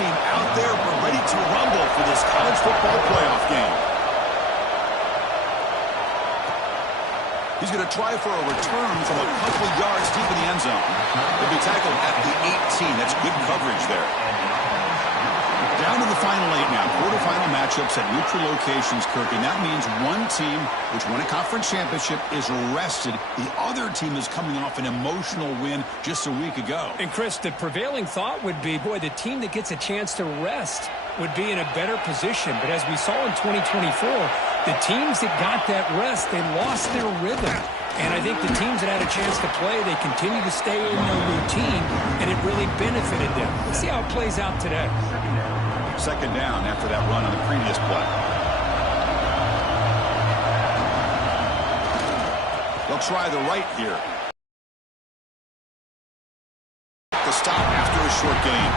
team out there ready to rumble for this college football playoff game. He's going to try for a return from a couple yards deep in the end zone. He'll be tackled at the 18. That's good coverage there. Down to the final 8 now. Quarterfinal matchups at neutral locations, Kirk. And that means one team, which won a conference championship, is rested. The other team is coming off an emotional win just a week ago. And, Chris, the prevailing thought would be, boy, the team that gets a chance to rest would be in a better position. But as we saw in 2024, the teams that got that rest, they lost their rhythm. And I think the teams that had a chance to play, they continue to stay in their routine, and it really benefited them. Let's see how it plays out today. Second down after that run on the previous play. They'll try the right here. The stop after a short gain.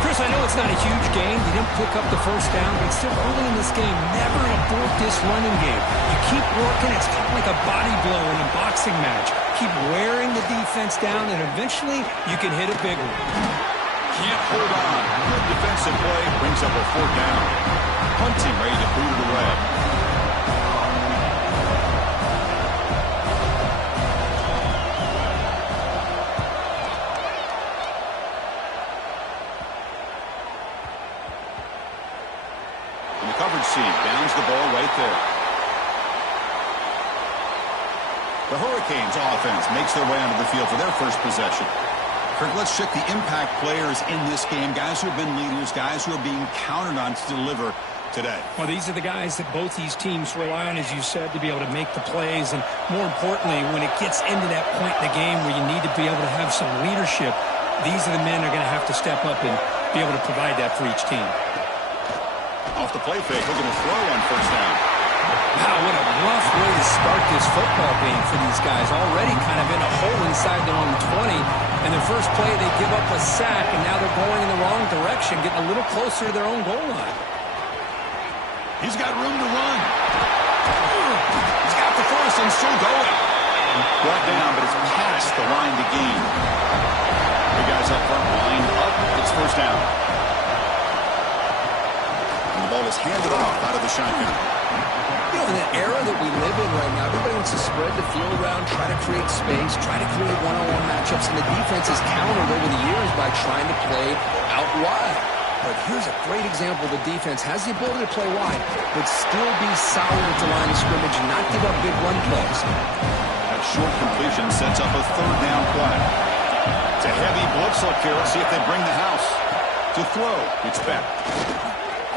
Chris, I know it's not a huge gain. You didn't pick up the first down, but it's still early in this game. Never abort this running game. You keep working. It's kind of like a body blow in a boxing match. Keep wearing the defense down, and eventually you can hit a big one. Can't hold on. Good defensive play. Brings up a 4th down. Hunting ready to boot it away. In the coverage seam. Downs the ball right there. The Hurricanes offense makes their way onto the field for their first possession. Kirk, let's check the impact players in this game. Guys who have been leaders, guys who are being counted on to deliver today. Well, these are the guys that both these teams rely on, as you said, to be able to make the plays. And more importantly, when it gets into that point in the game where you need to be able to have some leadership, these are the men that are going to have to step up and be able to provide that for each team. Off the play fake, looking to throw on first down. Wow, what a rough way to start this football game for these guys. Already kind of in a hole inside their own 20. And the first play, they give up a sack, and now they're going in the wrong direction, getting a little closer to their own goal line. He's got room to run. He's got the force and still going. Brought down, but it's past the line to gain. The guys up front lined up. It's first down. And the ball is handed off out of the shotgun. You know, in the era that we live in right now, everybody wants to spread the field around, try to create space, try to create one-on-one matchups, and the defense has countered over the years by trying to play out wide. But here's a great example. The defense has the ability to play wide, but still be solid at the line of scrimmage and not give up big run plays. That short completion sets up a 3rd down play. It's a heavy blitz look here. Let's see if they bring the house. To throw, it's back.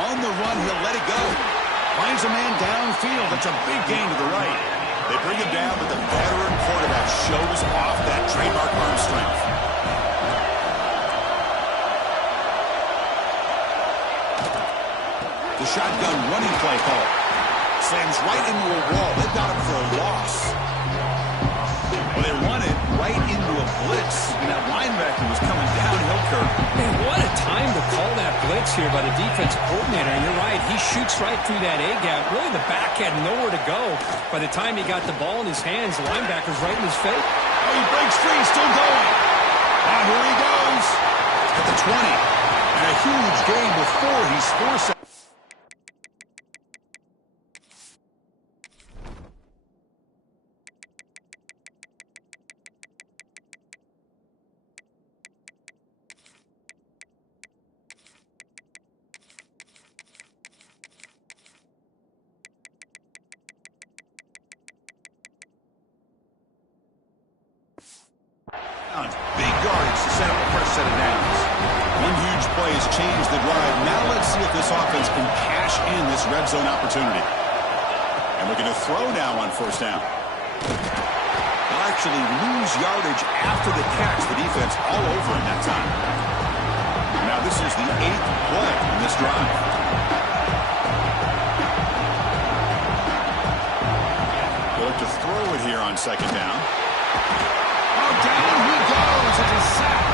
On the run, he'll let it go. Finds a man downfield. That's a big gain to the right. They bring him down, but the veteran quarterback shows off that trademark arm strength. The shotgun running play call. Slams right into a wall. They've got him for a loss. Well, they run it right into a blitz, and that linebacker was coming downhill, Kirk. Man, what a time to call that blitz here by the defensive coordinator. And you're right, he shoots right through that A-gap. Really, the back had nowhere to go. By the time he got the ball in his hands, the linebacker's right in his face. Oh, he breaks free, still going. Ah, here he goes. At the 20. And a huge gain before he's forced. Big yardage to set up a first set of downs. One huge play has changed the drive. Now let's see if this offense can cash in this red zone opportunity. And we're going to throw now on first down. They'll actually lose yardage after the catch. The defense all over in that time. Now this is the 8th play in this drive. They'll look to throw it here on second down. Down he goes. It's a sack.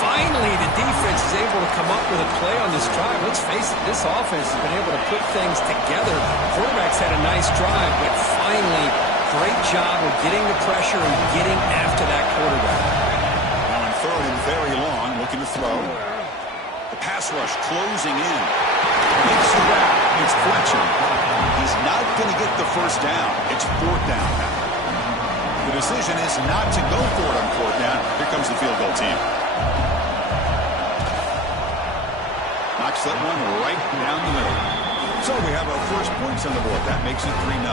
Finally, the defense is able to come up with a play on this drive. Let's face it, this offense has been able to put things together. Quarterback's had a nice drive, but finally, great job of getting the pressure and getting after that quarterback. Now in 3rd and very long, looking to throw. Pass rush closing in. Makes the grab. It's Fletcher. He's not going to get the first down. It's 4th down now. The decision is not to go for it on 4th down. Here comes the field goal team. Knocks that one right down the middle. So we have our first points on the board. That makes it 3-0.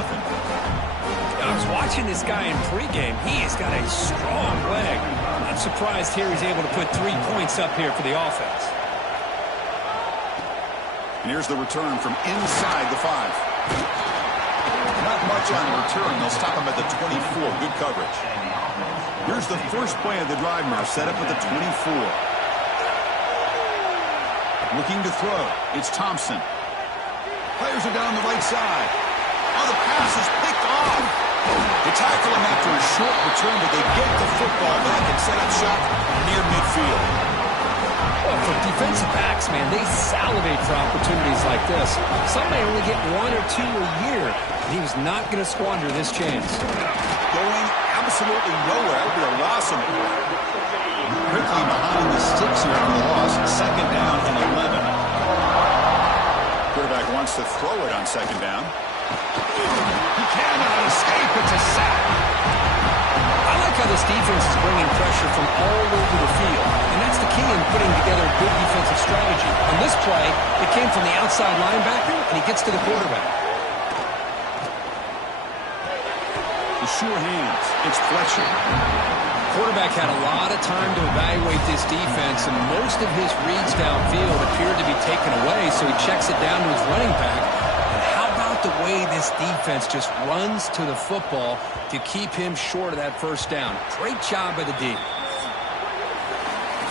I was watching this guy in pregame. He has got a strong leg. Not surprised here he's able to put 3 points up here for the offense. And here's the return from inside the 5. Not much on the return. They'll stop him at the 24. Good coverage. Here's the first play of the drive now. Set up at the 24. Looking to throw. It's Thompson. Players are down the right side. Oh, the pass is picked off. They tackle him after a short return, but they get the football back and set up shop near midfield. Well, for defensive backs, man, they salivate for opportunities like this. Some may only get 1 or 2 a year. He was not going to squander this chance. Going absolutely nowhere. That would be a loss of it. Quickly behind the sticks here for the loss. 2nd down and 11. Quarterback wants to throw it on 2nd down. He cannot escape. It's a sack. I like how this defense is bringing pressure from all over the field, and that's the key in putting together a good defensive strategy. On this play, it came from the outside linebacker, and he gets to the quarterback. The sure hands. It's Fletcher. Quarterback had a lot of time to evaluate this defense, and most of his reads downfield appeared to be taken away, so he checks it down to his running back. And how about the way this defense just runs to the football to keep him short of that first down? Great job by the D.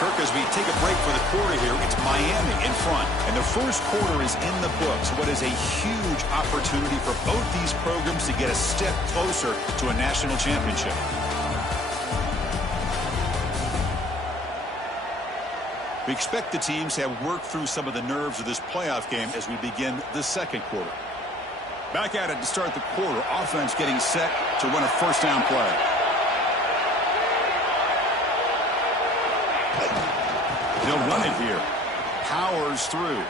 Kirk, as we take a break for the quarter here, it's Miami in front, and the first quarter is in the books. What is a huge opportunity for both these programs to get a step closer to a national championship. We expect the teams to have worked through some of the nerves of this playoff game as we begin the second quarter. Back at it to start the quarter. Offense getting set to run a first down play. They'll run it here. Powers through.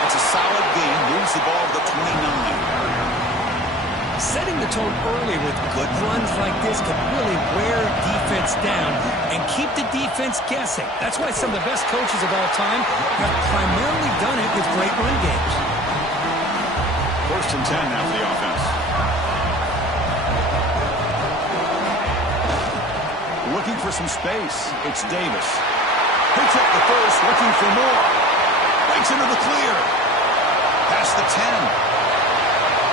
That's a solid gain. Moves the ball to the 29. Setting the tone early with good runs like this can really wear defense down and keep the defense guessing. That's why some of the best coaches of all time have primarily done it with great run games. 1st and 10 now for the offense. Looking for some space. It's Davis. Picks up the first, looking for more. Breaks into the clear. Past the 10.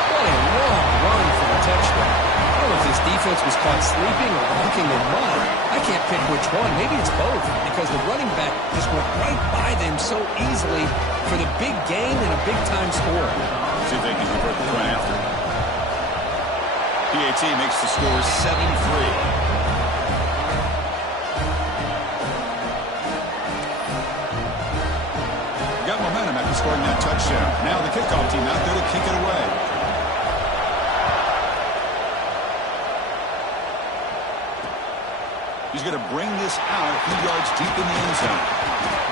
What a long run for a touchdown. I don't know if this defense was caught sleeping or walking in mud. I can't pick which one. Maybe it's both, because the running back just went right by them so easily for the big gain and a big-time score. See if they can convert the point after. PAT makes the score 7-3. Got momentum after scoring that touchdown. Now the kickoff team out there to kick it away. He's going to bring this out a few yards deep in the end zone.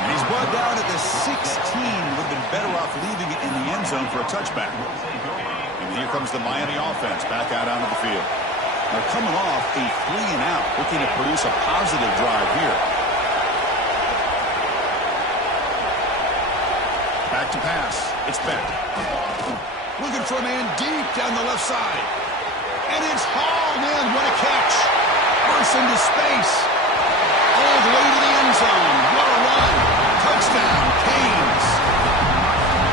And he's brought down at the 16. Would have been better off leaving it in the end zone for a touchback. And here comes the Miami offense back out onto the field. They're coming off a 3-and-out, looking to produce a positive drive here. Back to pass. It's Beck. Looking for a man deep down the left side. And it's hauled in. What a catch. Bursts into space. All the way to the end zone. What a run. Touchdown, Canes.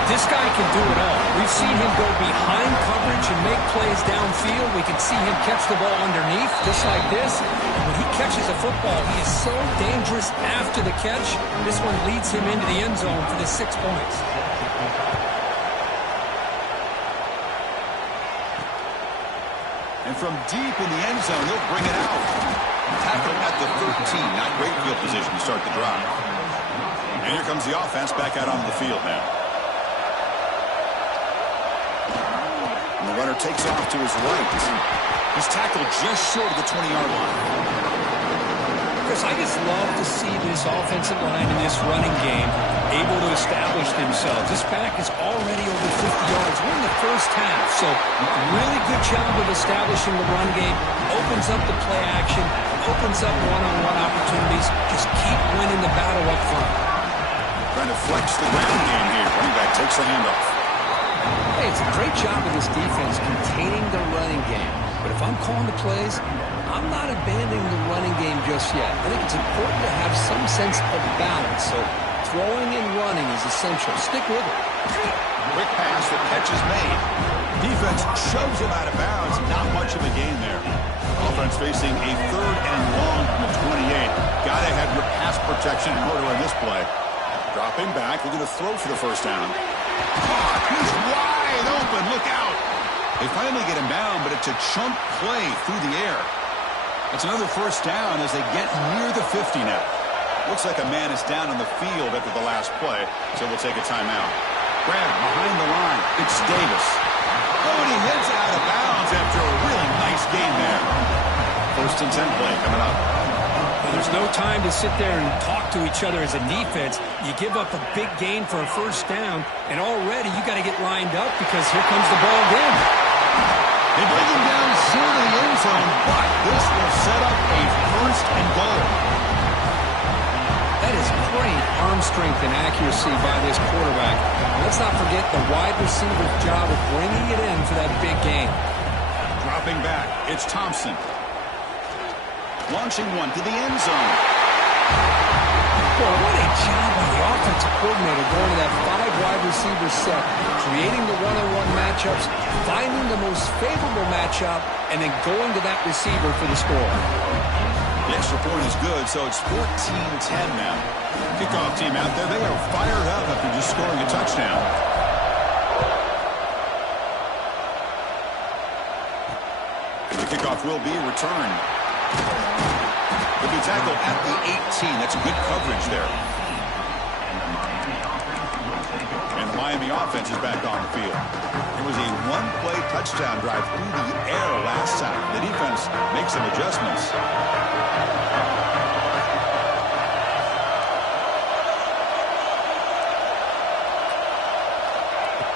This guy can do it all. We've seen him go behind coverage and make plays downfield. We can see him catch the ball underneath, just like this. And when he catches a football, he is so dangerous after the catch. This one leads him into the end zone for the 6 points. And from deep in the end zone, he'll bring it out. Tackle at the 13. Not great field position to start the drive. And here comes the offense back out onto the field now. And the runner takes off to his right. He's tackled just short of the 20-yard line. Chris, I just love to see this offensive line and this running game able to establish themselves. This back is already over 50 yards. We're in the first half, so really good job of establishing the run game. Opens up the play action, opens up one-on-one opportunities. Just keep winning the battle up front. Trying to flex the ground game here. Running back takes the handoff. Hey, it's a great job of this defense containing the running game. But if I'm calling the plays, I'm not abandoning the running game just yet. I think it's important to have some sense of balance. So throwing and running is essential. Stick with it. Quick pass, the catch is made. Defense shoves him out of bounds. Not much of a gain there. Offense facing a 3rd and long from the 28. Got to have your pass protection in order on this play. Dropping back, looking to throw for the first down. He's wide open. Look out. They finally get him down, but it's a chunk play through the air. It's another first down as they get near the 50 now. Looks like a man is down on the field after the last play, so we'll take a timeout. Grab behind the line. It's Davis. Oh, and he heads out of bounds after a really nice gain there. 1st and 10 play coming up. Well, there's no time to sit there and talk to each other as a defense. You give up a big gain for a first down, and already you got to get lined up because here comes the ball again. They bring him down short of the end zone, but this will set up a 1st and goal. That is great arm strength and accuracy by this quarterback. Let's not forget the wide receiver's job of bringing it in for that big game. Dropping back, it's Thompson. Launching one to the end zone. Boy, what a job by the offensive coordinator going to that 5 wide receiver set, creating the one-on-one matchups, finding the most favorable matchup, and then going to that receiver for the score. The extra point is good, so it's 14-10 now. Kickoff team out there, they are fired up after just scoring a touchdown. And the kickoff will be returned. Will be tackled at the 18. That's good coverage there. And the Miami offense is back on the field. It was a one-play touchdown drive through the air last time. The defense makes some adjustments.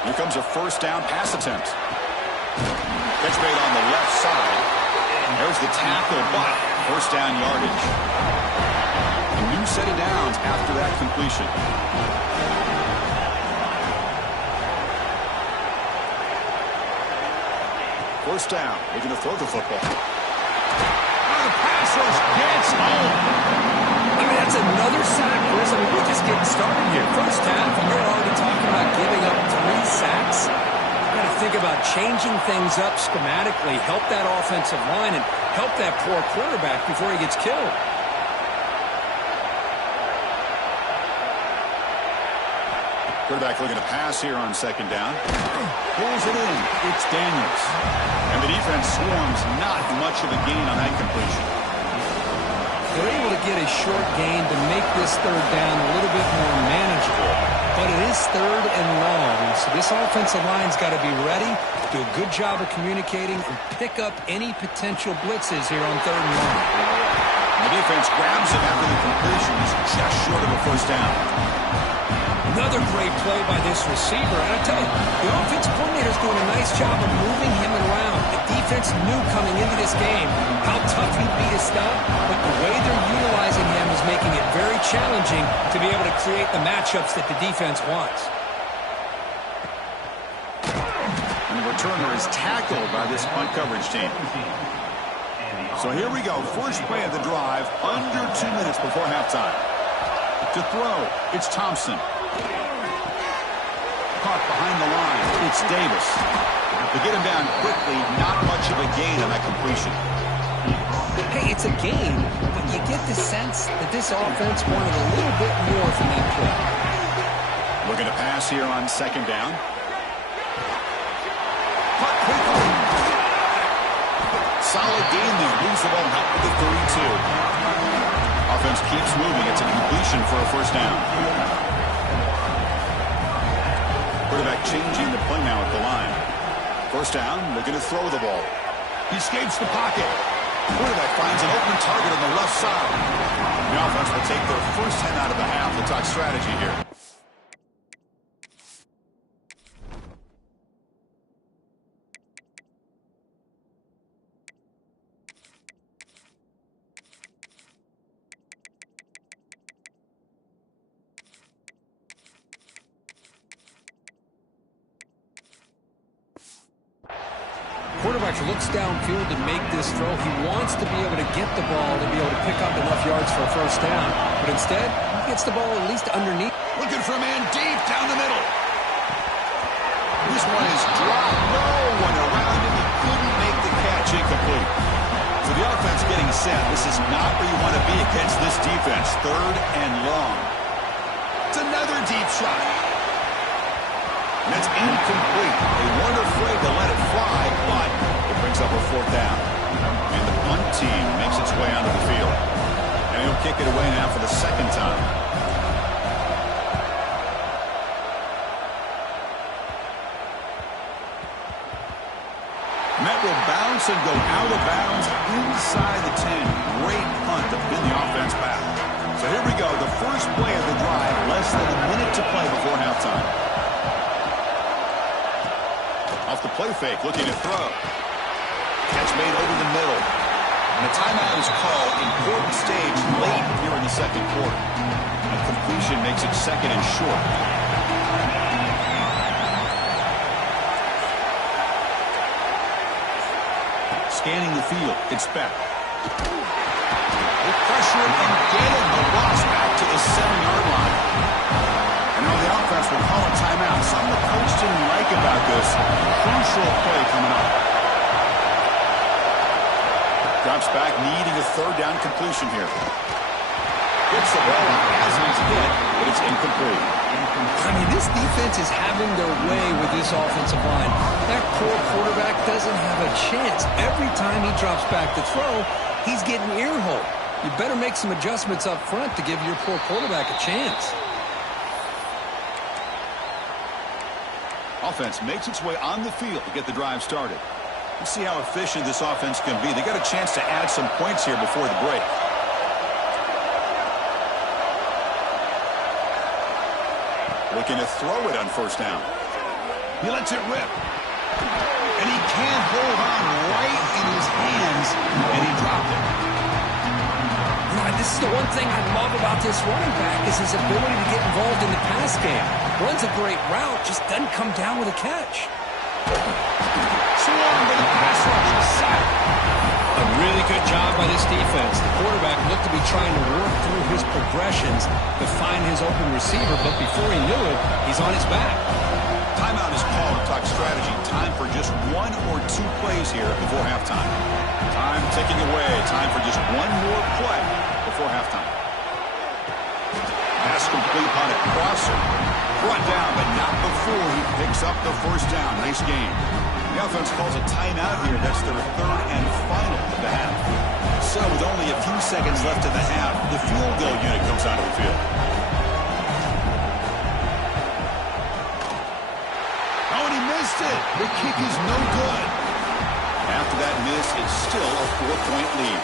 Here comes a first down pass attempt. Catch made on the left side. There's the tackle, but first down yardage. A new set of downs after that completion. First down, looking to throw the football. Oh, the pass rush gets home. I mean, that's another sack, Chris. I mean, we're just getting started here. First half, and you're already talking about giving up 3 sacks. Got to think about changing things up schematically, help that offensive line, and help that poor quarterback before he gets killed. Quarterback looking to pass here on 2nd down. Pulls it in. It's Daniels. And the defense swarms. Not much of a gain on that completion. They're able to get a short gain to make this 3rd down a little bit more manageable. But it is 3rd and long, so this offensive line's got to be ready, do a good job of communicating, and pick up any potential blitzes here on 3rd and long. The defense grabs him after the completion. He's just short of a first down. Another great play by this receiver. And I tell you, the offensive coordinator's doing a nice job of moving him around. The defense knew coming into this game how tough he'd be to stop, but the way they're utilizing him is making it very challenging to be able to create the matchups that the defense wants. And the returner is tackled by this punt coverage team. So here we go. First play of the drive, under 2 minutes before halftime. To throw, it's Thompson. Caught behind the line, it's Davis. To get him down quickly, not much of a gain on that completion. Hey, it's a gain, but you get the sense that this offense wanted a little bit more from that play. Looking to pass here on 2nd down. Caught quickly. Solid gain there. Moves the ball out with the 32. Offense keeps moving. It's a completion for a first down. Quarterback changing the play now at the line. First down, looking to throw the ball. He escapes the pocket. Quarterback finds an open target on the left side. The offense will take their first 10 out of the half. We'll talk strategy here. Quarterback looks downfield to make this throw. He wants to be able to get the ball to be able to pick up enough yards for a first down. But instead, he gets the ball at least underneath. Looking for a man deep down the middle. This one is dropped. No one around him. He couldn't make the catch. Incomplete. So the offense getting set. This is not where you want to be against this defense. 3rd and long. It's another deep shot. And that's incomplete. They weren't afraid to let it fly, but it brings up a 4th down. And the punt team makes its way onto the field. And he'll kick it away now for the 2nd time. Met will bounce and go out of bounds inside the 10. Great punt to pin the offense back. So here we go. The first play of the drive. Less than a minute to play before halftime. Off the play fake, looking to throw. Catch made over the middle. And a timeout is called. Important stage late here in the 2nd quarter. A completion makes it 2nd and short. Scanning the field. It's Beck. They pressure him and get him. The loss back to the 7-yard line. And now the offense will call a timeout. Something the coach didn't like about this. Crucial play coming up. Drops back, needing a 3rd down completion here. Gets the ball as he's hit, but it's incomplete. I mean, this defense is having their way with this offensive line. That poor quarterback doesn't have a chance. Every time he drops back to throw, he's getting ear-hole. You better make some adjustments up front to give your poor quarterback a chance. Offense makes its way on the field to get the drive started. Let's see how efficient this offense can be. They got a chance to add some points here before the break. Looking to throw it on 1st down. He lets it rip. And he can't hold on right in his hands, and he dropped it. This is the one thing I love about this running back is his ability to get involved in the pass game. Runs a great route, just doesn't come down with a catch. Swarmed by the pass rush. A really good job by this defense. The quarterback looked to be trying to work through his progressions to find his open receiver, but before he knew it, he's on his back. Timeout is called to talk strategy. Time for just 1 or 2 plays here before halftime. Time ticking away. Time for just 1 more play before halftime. Pass complete on a crosser. Brought down, but not before he picks up the 1st down. Nice game. The offense calls a timeout here. That's their 3rd and final of the half. So with only a few seconds left in the half, the field goal unit comes out of the field. Oh, and he missed it. The kick is no good. After that miss, it's still a 4-point lead.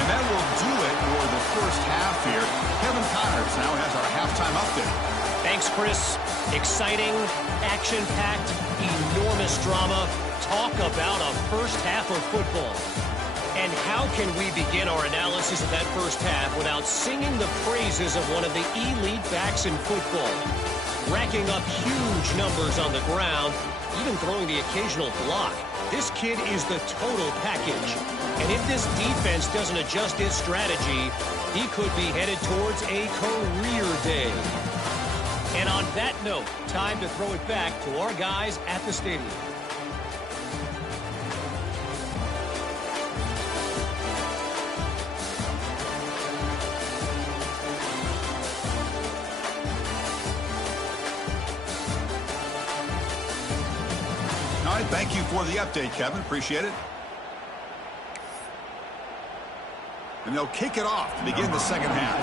And that will do it for the first half here. Kevin Connors now has our halftime update. Thanks, Chris. Exciting, action-packed, enormous drama. Talk about a first half of football. And how can we begin our analysis of that first half without singing the praises of one of the elite backs in football? Racking up huge numbers on the ground, even throwing the occasional block. This kid is the total package. And if this defense doesn't adjust its strategy, he could be headed towards a career day. And on that note, time to throw it back to our guys at the stadium. All right, thank you for the update, Kevin. Appreciate it. And they'll kick it off to begin the second half.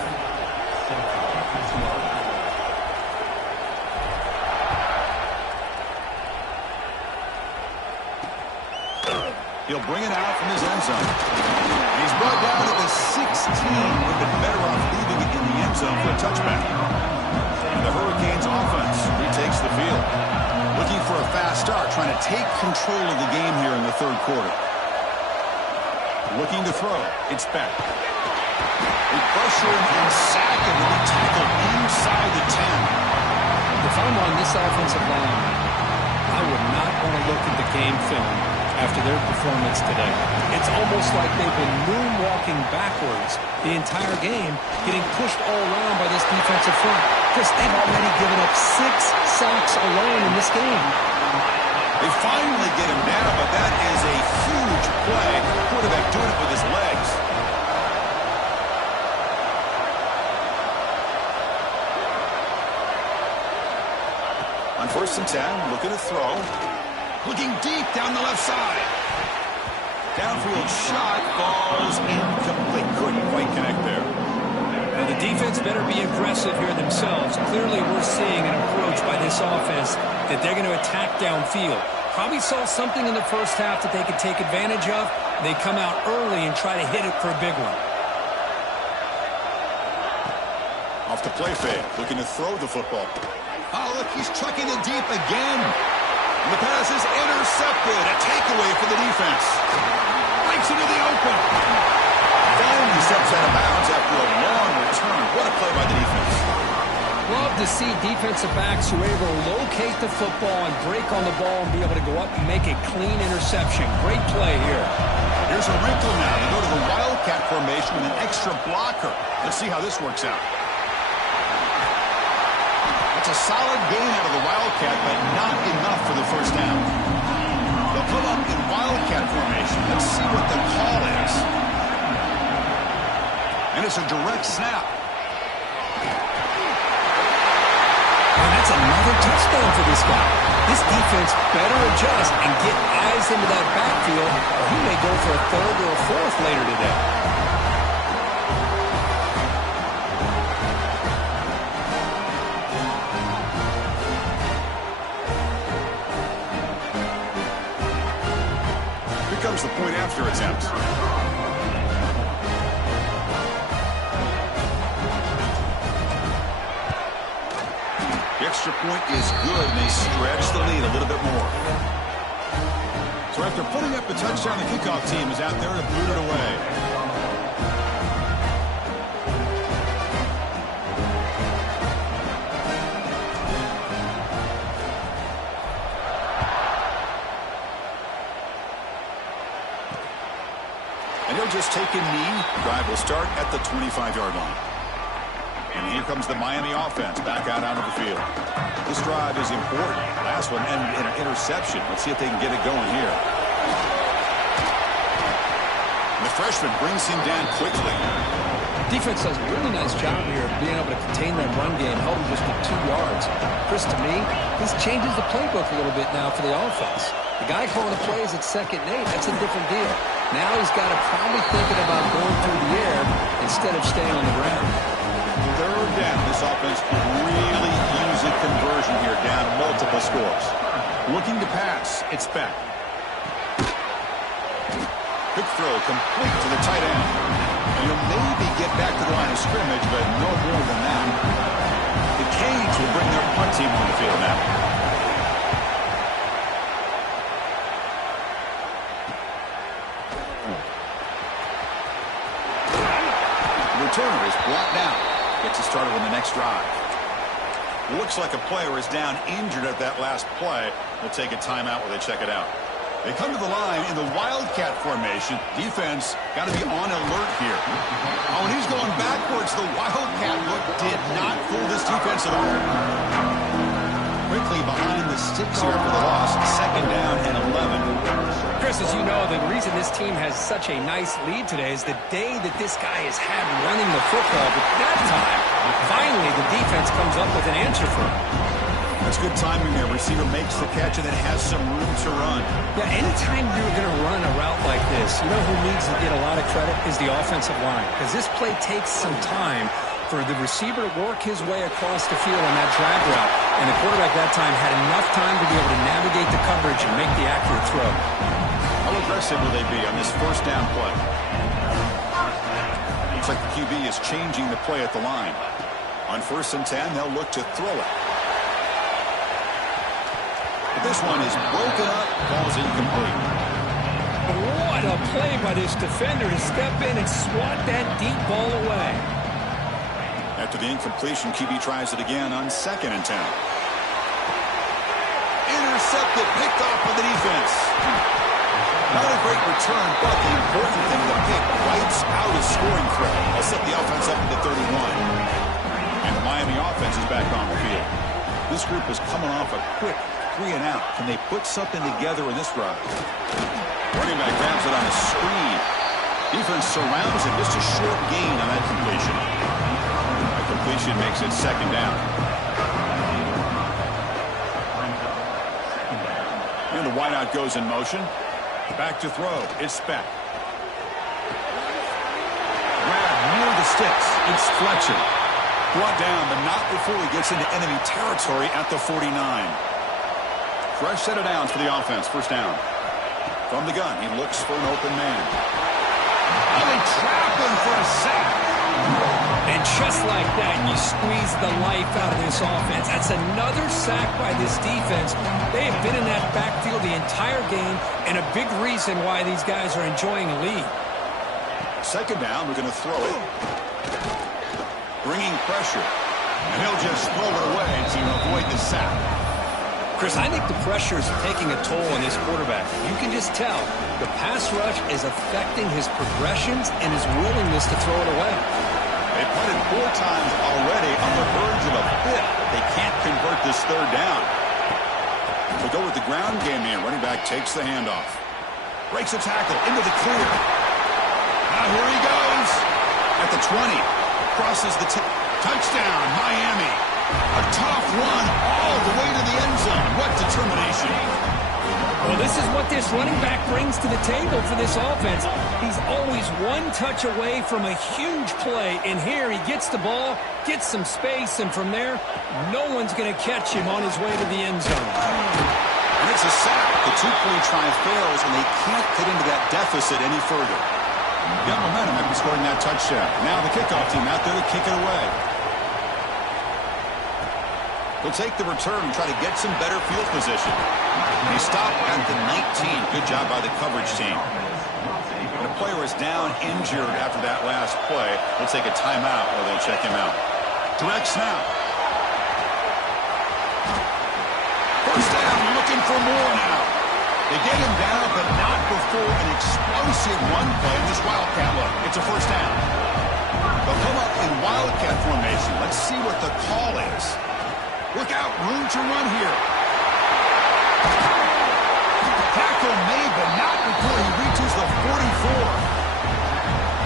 He'll bring it out from his end zone. And he's brought down at the 16. Would have been better off leaving it in the end zone for a touchback. And the Hurricanes offense retakes the field. Looking for a fast start, trying to take control of the game here in the third quarter. Looking to throw. It's back. They pressure him and sack him and tackle inside the 10. If I'm on this offensive line, I would not want to look at the game film after their performance today. It's almost like they've been moonwalking backwards the entire game, getting pushed all around by this defensive front. Because they've already given up 6 sacks alone in this game. They finally get him down, but that is a huge play. Quarterback doing it with his legs. On 1st and 10, looking to throw. Looking deep down the left side. Downfield shot falls incomplete. Couldn't quite connect there. Now the defense better be aggressive here themselves. Clearly we're seeing an approach by this offense that they're going to attack downfield. Probably saw something in the first half that they could take advantage of. They come out early and try to hit it for a big one. Off the play fake. Looking to throw the football. Oh, look, he's trucking it deep again. And the pass is intercepted. A takeaway for the defense. Breaks into the open. Finally steps out of bounds after a long return. What a play by the defense. Love to see defensive backs who are able to locate the football and break on the ball and be able to go up and make a clean interception. Great play here. Here's a wrinkle now. They go to the Wildcat formation with an extra blocker. Let's see how this works out. It's a solid gain out of the Wildcat, but not enough for the first down. They'll put up in Wildcat formation. Let's see what the call is. And it's a direct snap. And that's another touchdown for this guy. This defense better adjust and get eyes into that backfield, or he may go for a 3rd or a 4th later today. Here comes the point after attempt. The extra point is good, and they stretch the lead a little bit more. So after putting up the touchdown, the kickoff team is out there to boot it away. And he'll just take a knee. Drive will start at the 25-yard line. And here comes the Miami offense back out onto the field. This drive is important. Last one ended in an interception. Let's see if they can get it going here. And the freshman brings him down quickly. Defense does a really nice job here of being able to contain that run game, held him just with 2 yards. Chris, to me, this changes the playbook a little bit now for the offense. The guy calling the plays at 2nd and 8, that's a different deal. Now he's got to probably thinking about going through the air instead of staying on the ground. 3rd down. This offense could really use a conversion here, down multiple scores. Looking to pass. It's back. Quick throw complete to the tight end. And he'll maybe get back to the line of scrimmage, but no more than that. The Canes will bring their punt team on the field now. The returner is brought down. Gets us started on the next drive. Looks like a player is down injured at that last play. We'll take a timeout while they check it out. They come to the line in the Wildcat formation. Defense got to be on alert here. Oh, and he's going backwards. The Wildcat look did not fool this defense at all. Quickly behind the sticks here for the loss. 2nd down and 11. Chris, as you know, the reason this team has such a nice lead today is the day that this guy has had running the football. But that time, finally, the defense comes up with an answer for him. That's good timing there. Receiver makes the catch and then has some room to run. Yeah, anytime you're going to run a route like this, you know who needs to get a lot of credit is the offensive line. Because this play takes some time for the receiver to work his way across the field on that drag route. And the quarterback that time had enough time to be able to navigate the coverage and make the accurate throw. How aggressive will they be on this first down play? Looks like the QB is changing the play at the line. On 1st and 10, they'll look to throw it. But this one is broken up, ball's incomplete. What a play by this defender to step in and swat that deep ball away. After the incompletion, QB tries it again on 2nd and 10. Intercepted, picked off by the defense. Not a great return, but the important thing, the pick wipes out a scoring threat. They'll set the offense up into 31. And the Miami offense is back on the field. This group is coming off a quick 3-and-out. Can they put something together in this drive? Running back grabs it on a screen. Defense surrounds it. Just a short gain on that completion. That completion makes it 2nd down. And the wideout goes in motion. Back to throw. It's Speck. Grab near the sticks. It's Fletcher. Brought down, but not before he gets into enemy territory at the 49. Fresh set of downs for the offense. 1st down. From the gun, he looks for an open man. Oh, they trap him for a sack. And just like that, you squeeze the life out of this offense. That's another sack by this defense. They have been in that backfield the entire game, and a big reason why these guys are enjoying a lead. 2nd down, we're going to throw it. Bringing pressure. And he'll just throw it away to avoid the sack. Chris, I think the pressure is taking a toll on this quarterback. You can just tell the pass rush is affecting his progressions and his willingness to throw it away. They punted 4 times already on the verge of a 5th. They can't convert this 3rd down. We'll go with the ground game here. Running back takes the handoff. Breaks a tackle into the clear. Now here he goes. At the 20. Crosses the touchdown, Miami. A tough one all the way to the end zone. What determination. Well, this is what this running back brings to the table for this offense. He's always one touch away from a huge play. And here he gets the ball, gets some space, and from there, no one's going to catch him on his way to the end zone. And it's a sack. The 2-point try fails, and they can't get into that deficit any further. Got momentum after scoring that touchdown. Now the kickoff team out there to kick it away. They'll take the return and try to get some better field position. They stop at the 19. Good job by the coverage team. And a player is down injured after that last play. They'll take a timeout or they'll check him out. Direct snap. 1st down, looking for more now. They get him down, but not before an explosive run play in this Wildcat look. It's a 1st down. They'll come up in Wildcat formation. Let's see what the call is. Look out, room to run here. Tackle made, but not before he reaches the 44.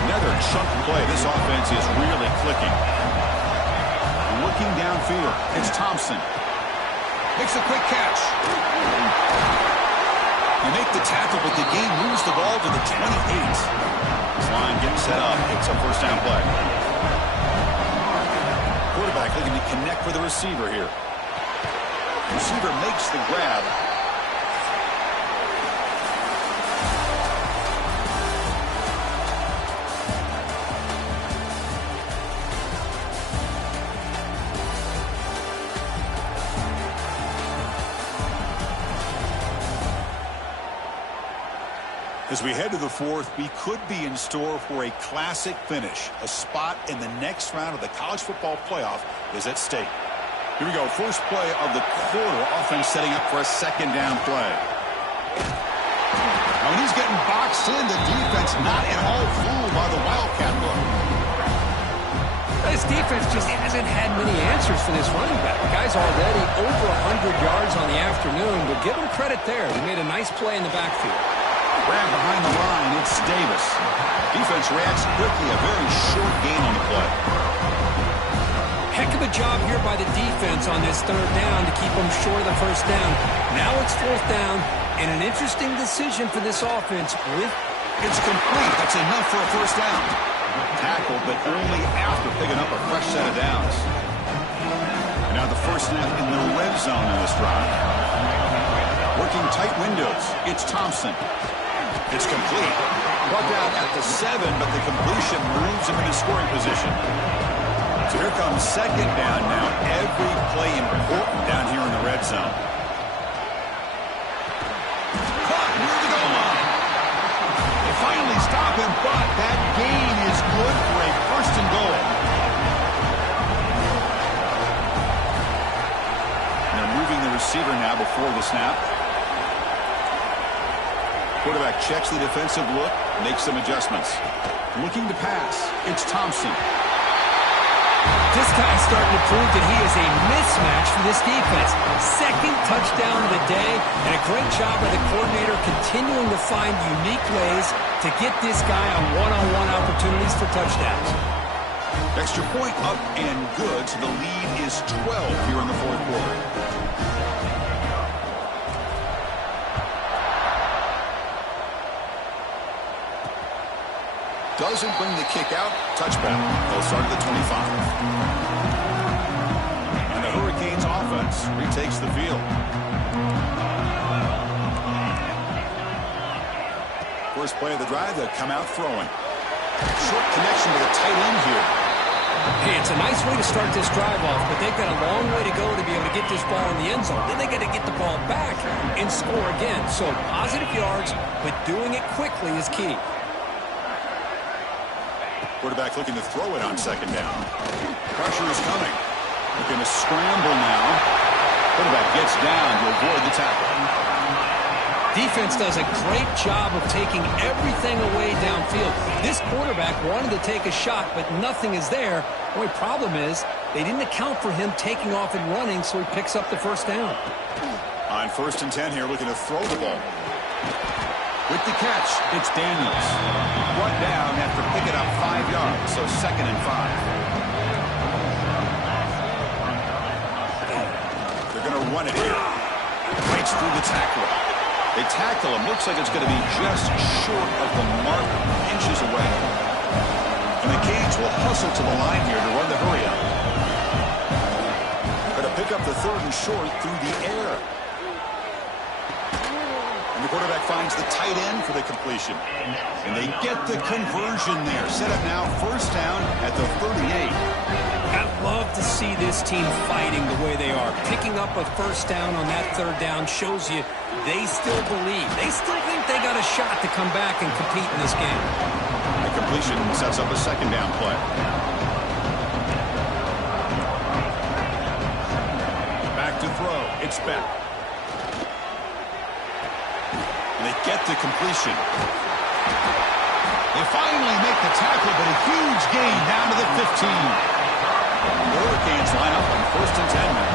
Another chunk play. This offense is really clicking. Looking downfield, it's Thompson. Makes a quick catch. You make the tackle, but the game moves the ball to the 28. This line getting set up. It's a 1st down play. Quarterback looking to connect with the receiver here. Receiver makes the grab. As we head to the 4th, we could be in store for a classic finish. A spot in the next round of the college football playoff is at stake. Here we go. First play of the quarter. Offense setting up for a 2nd down play. Now when he's getting boxed in, the defense not at all fooled by the Wildcat look. This defense just hasn't had many answers for this running back. The guy's already over 100 yards on the afternoon, but give him credit there. He made a nice play in the backfield. Grab behind the line, it's Davis. Defense reacts quickly, a very short gain on the play. Heck of a job here by the defense on this 3rd down to keep them short of the 1st down. Now it's 4th down, and an interesting decision for this offense. It's complete. That's enough for a 1st down. Tackle, but only after picking up a fresh set of downs. And now the 1st snap in the red zone in this drive. Working tight windows. It's Thompson. It's complete. Brought down at the 7, but the completion moves him into scoring position. So here comes second down now. Every play important down here in the red zone. Caught near the goal line. They finally stop him, but that gain is good for a first and goal. They're moving the receiver now before the snap. Quarterback checks the defensive look, makes some adjustments. Looking to pass. It's Thompson. This guy's starting to prove that he is a mismatch for this defense. Second touchdown of the day, and a great job by the coordinator continuing to find unique ways to get this guy on one-on-one opportunities for touchdowns. Extra point up and good, so the lead is 12 here in the fourth quarter. Doesn't bring the kick out. Touchback. They'll start at the 25. And the Hurricanes offense retakes the field. First play of the drive, they'll come out throwing. Short connection to the tight end here. Hey, it's a nice way to start this drive off, but they've got a long way to go to be able to get this ball in the end zone. Then they got to get the ball back and score again. So positive yards, but doing it quickly is key. Quarterback looking to throw it on second down. Pressure is coming. Looking to scramble now. Quarterback gets down to avoid the tackle. Defense does a great job of taking everything away downfield. This quarterback wanted to take a shot, but nothing is there. The only problem is they didn't account for him taking off and running, so he picks up the first down. On 1st and 10 here, looking to throw the ball. With the catch, it's Daniels. Brought down after picking up 5 yards, so 2nd and 5. They're going to run it here. Breaks through the tackle. They tackle him. Looks like it's going to be just short of the mark, inches away. And the Canes will hustle to the line here to run the hurry up. Going to pick up the 3rd and short through the air. And the quarterback finds the tight end for the completion. And they get the conversion there. Set up now 1st down at the 38. I love to see this team fighting the way they are. Picking up a 1st down on that 3rd down shows you they still believe. They still think they got a shot to come back and compete in this game. The completion sets up a 2nd down play. Back to throw. It's Beck. And they get the completion. They finally make the tackle, but a huge gain down to the 15. The Hurricanes line up on 1st and 10 now.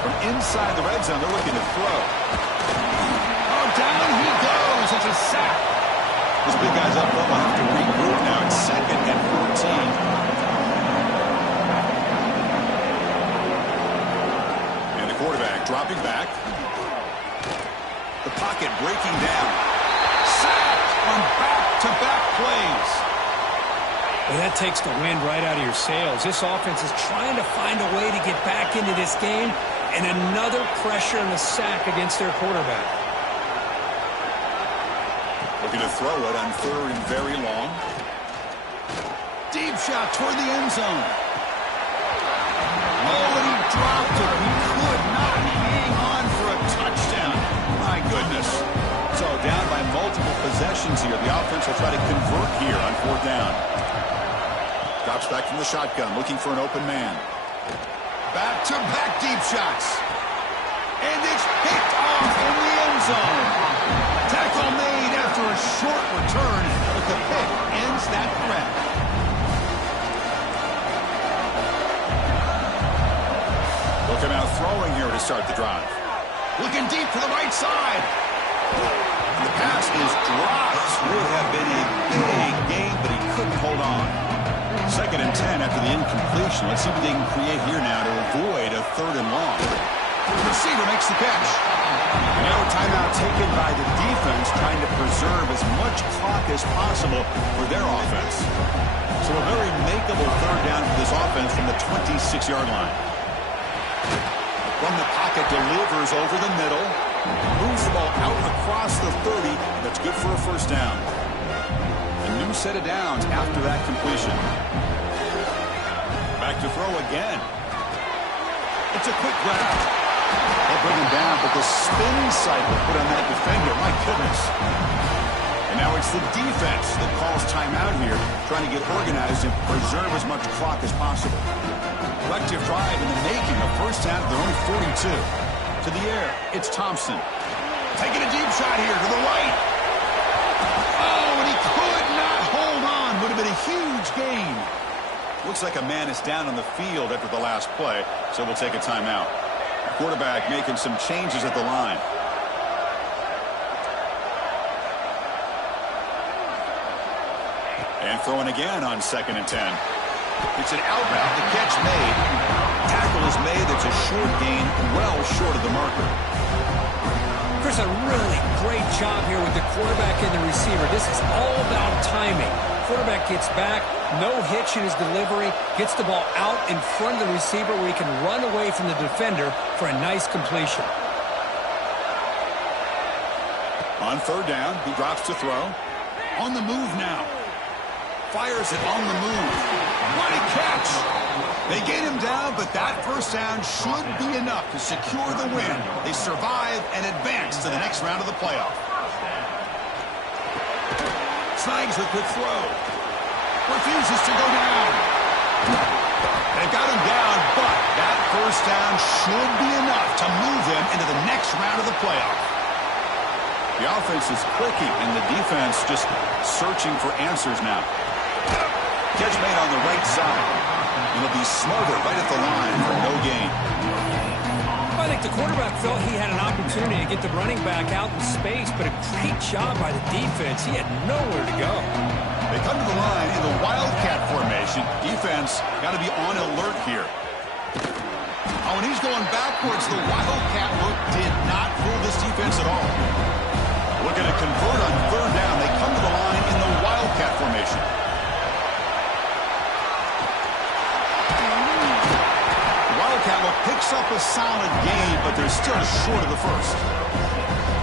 From inside the red zone, they're looking to throw. Oh, down he goes. It's a sack. Those big guys up front will have to regroup now. It's 2nd and 14. And the quarterback dropping back. The pocket breaking down. Sacked on back-to-back plays. Well, that takes the wind right out of your sails. This offense is trying to find a way to get back into this game, and another pressure and a sack against their quarterback. Looking to throw it on 3rd and very long. Deep shot toward the end zone. Oh, and he dropped it. He could not hang on for a touchdown. My goodness. So down by multiple possessions here. The offense will try to convert here on 4th down. Drops back from the shotgun, looking for an open man. Back-to-back deep shots. And it's picked off in the end zone. Tackle made after a short return, but the pick ends that threat. They'll come out throwing here to start the drive. Looking deep to the right side. And the pass is dropped. Would have been a big gain, but he couldn't hold on. 2nd and 10 after the incompletion. Let's see what they can create here now to avoid a 3rd and long. The receiver makes the catch. Now a timeout taken by the defense, trying to preserve as much clock as possible for their offense. So a very makeable 3rd down for this offense from the 26-yard line. From the pocket, delivers over the middle. Moves the ball out across the 30. That's good for a first down. A new set of downs after that completion. Back to throw again. It's a quick grab. They'll bring him down, but the spin cycle put on that defender, my goodness. And now it's the defense that calls timeout here, trying to get organized and preserve as much clock as possible. Collective drive in the making, a first down at their own 42. To the air, it's Thompson. Taking a deep shot here to the right. Oh, and he could not hold on. Would have been a huge gain. Looks like a man is down on the field after the last play, so we'll take a timeout. The quarterback making some changes at the line. And throwing again on 2nd and 10. It's an outbound. The catch made. Tackle is made. That's a short gain, well short of the marker. Chris, a really great job here with the quarterback and the receiver. This is all about timing. Quarterback gets back, no hitch in his delivery, gets the ball out in front of the receiver where he can run away from the defender for a nice completion. On 3rd down, he drops to throw. On the move now. Fires it on the move. What a catch! They get him down, but that first down should be enough to secure the win. They survive and advance to the next round of the playoff. Snags a quick throw. Refuses to go down. They got him down, but that first down should be enough to move them into the next round of the playoff. The offense is clicking, and the defense just searching for answers now. Catch made on the right side. It'll be smothered right at the line for no gain. I think the quarterback felt he had an opportunity to get the running back out in space, but a great job by the defense. He had nowhere to go. They come to the line in the Wildcat formation. Defense got to be on alert here. Oh, and he's going backwards. The Wildcat look did not fool this defense at all. Looking to convert on 3rd down. They come to the line in the Wildcat formation. Wildcat picks up a solid gain, but they're still short of the first.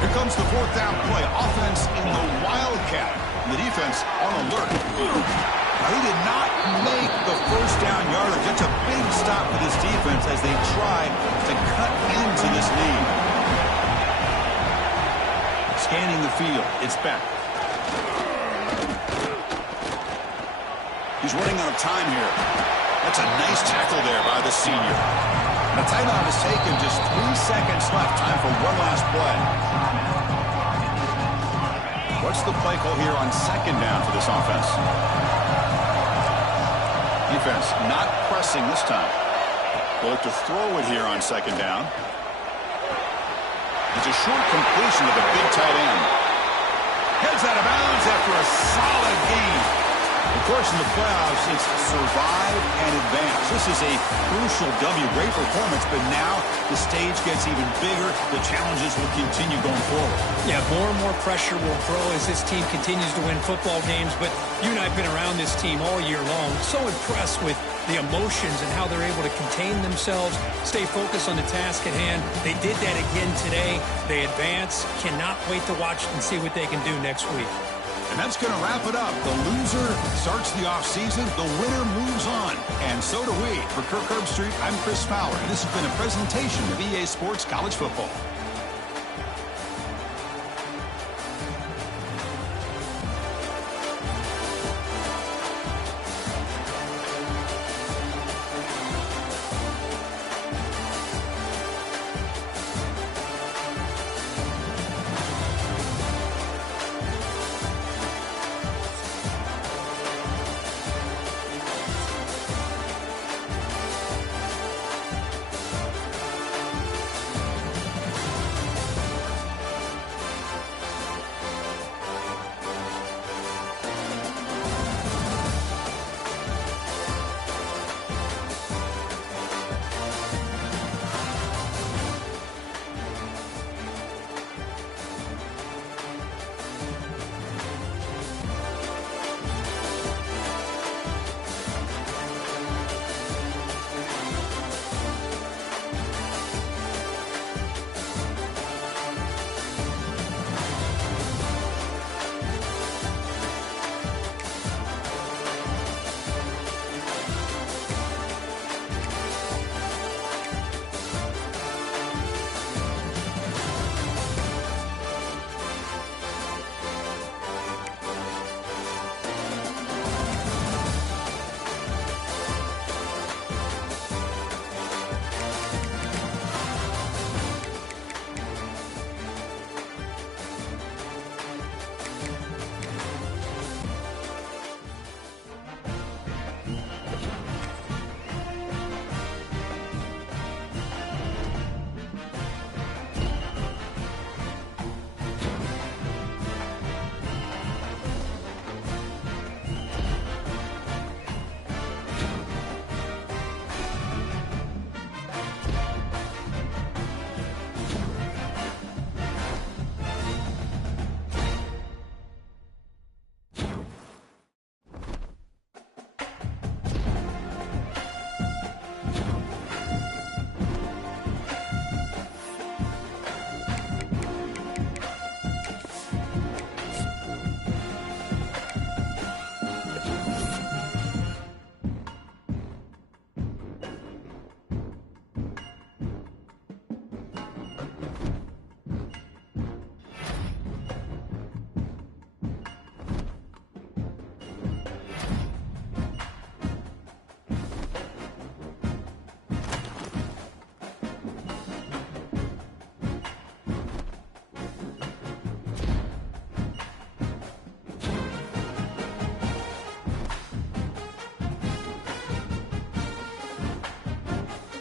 Here comes the 4th down play. Offense in the Wildcat. The defense on alert. Now, he did not make the first down yardage. That's a big stop for this defense as they try to cut into this lead. Scanning the field. It's Beck. He's running out of time here. That's a nice tackle there by the senior. The timeout is taken. Just 3 seconds left. Time for one last play. What's the play call here on 2nd down for this offense? Defense not pressing this time. They'll look to throw it here on 2nd down. It's a short completion to the big tight end. Heads out of bounds after a solid gain. Of course, in the playoffs, it's survive and advance. This is a crucial W. Great performance, but now the stage gets even bigger. The challenges will continue going forward. Yeah, more and more pressure will grow as this team continues to win football games, but you and I have been around this team all year long. So impressed with the emotions and how they're able to contain themselves, stay focused on the task at hand. They did that again today. They advance. Cannot wait to watch and see what they can do next week. And that's going to wrap it up. The loser starts the offseason. The winner moves on. And so do we. For Kirk Herbstreit, I'm Chris Fowler. And this has been a presentation of EA Sports College Football.